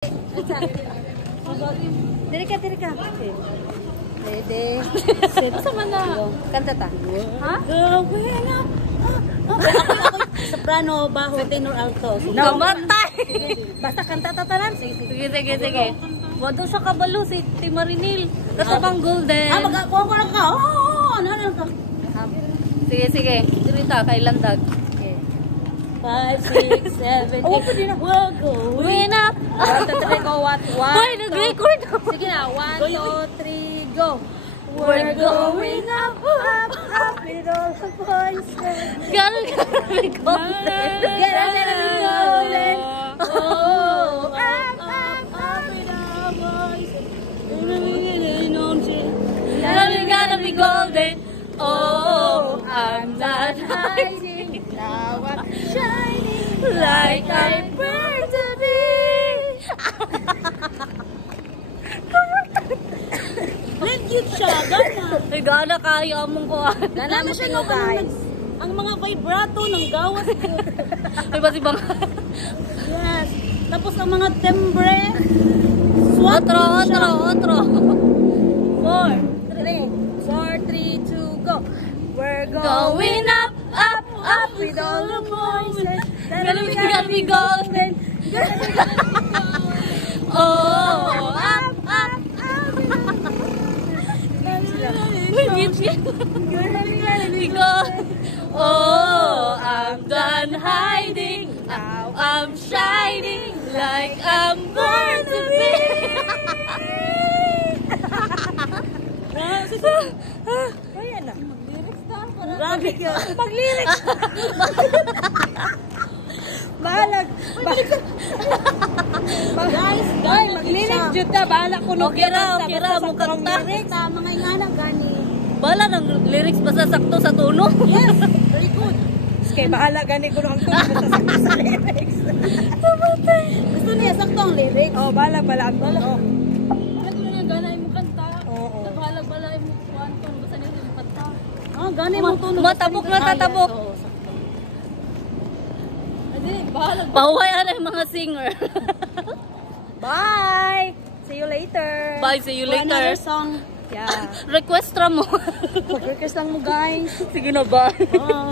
Diri ka. Okay. Ready? Set. Sama na. Kanta ta. Ha? Soprano, bajo, tenor, alto. Namatay! Basta kanta ta tanan. Sige. Wado sa kabalo si Timarinil. Kasi pang golden. Magkakuha ko lang ka. Ano ka? Sige. Dirita, kay Landag. 5, 6, 7, 8. We'll go. Win up! 1, 2, 3, go. Hoy, nag-record ako. Sige na. 1, 2, 3, go. We're going up with all the boys. Gano'n be golden. Get us gonna be golden. Oh, up with all the boys. Gonna be golden. Oh, I'm not hiding. Now I'm shining Like I'm born to be. cute siya, gana. Ay, gana kayo among ko. Gana mo siya, guys. Ang mga vibrato ng gawas ko. Ay, ba si Bang? Yes. Tapos ang mga timbre. Otro. 4, 3, 2, go. We're Going up with all the boys. Gonna be golden. Oh, up. Oh, I'm done hiding. Now I'm shining like I'm born to be. Kaya na. Lyrics ka, Grabe ka. Mag-lyrics. Bahalag. Guys, mag-lyrics jud ta. Bahala ko no. Okay ra, mo kanta. Mga inganang gani. Bala ng lyrics basta sakto sa tono. Yes, very good. Kay bahala gani ko ang tunog sa lyrics. Gusto niya sakto ang lyrics. Oh, bahala ang tono. Ano na ganay mo kanta? Oo. Bala mo kwantong basta nito mo kanta. Gani mo tunog. Matabok na tatabok. Bahala. Pahuhay na yung mga singer. Bye. See you later. Bye, see you For later. another song. Yeah. Request ra mo. Mag-request lang mo guys. Sige na, bye. Bye.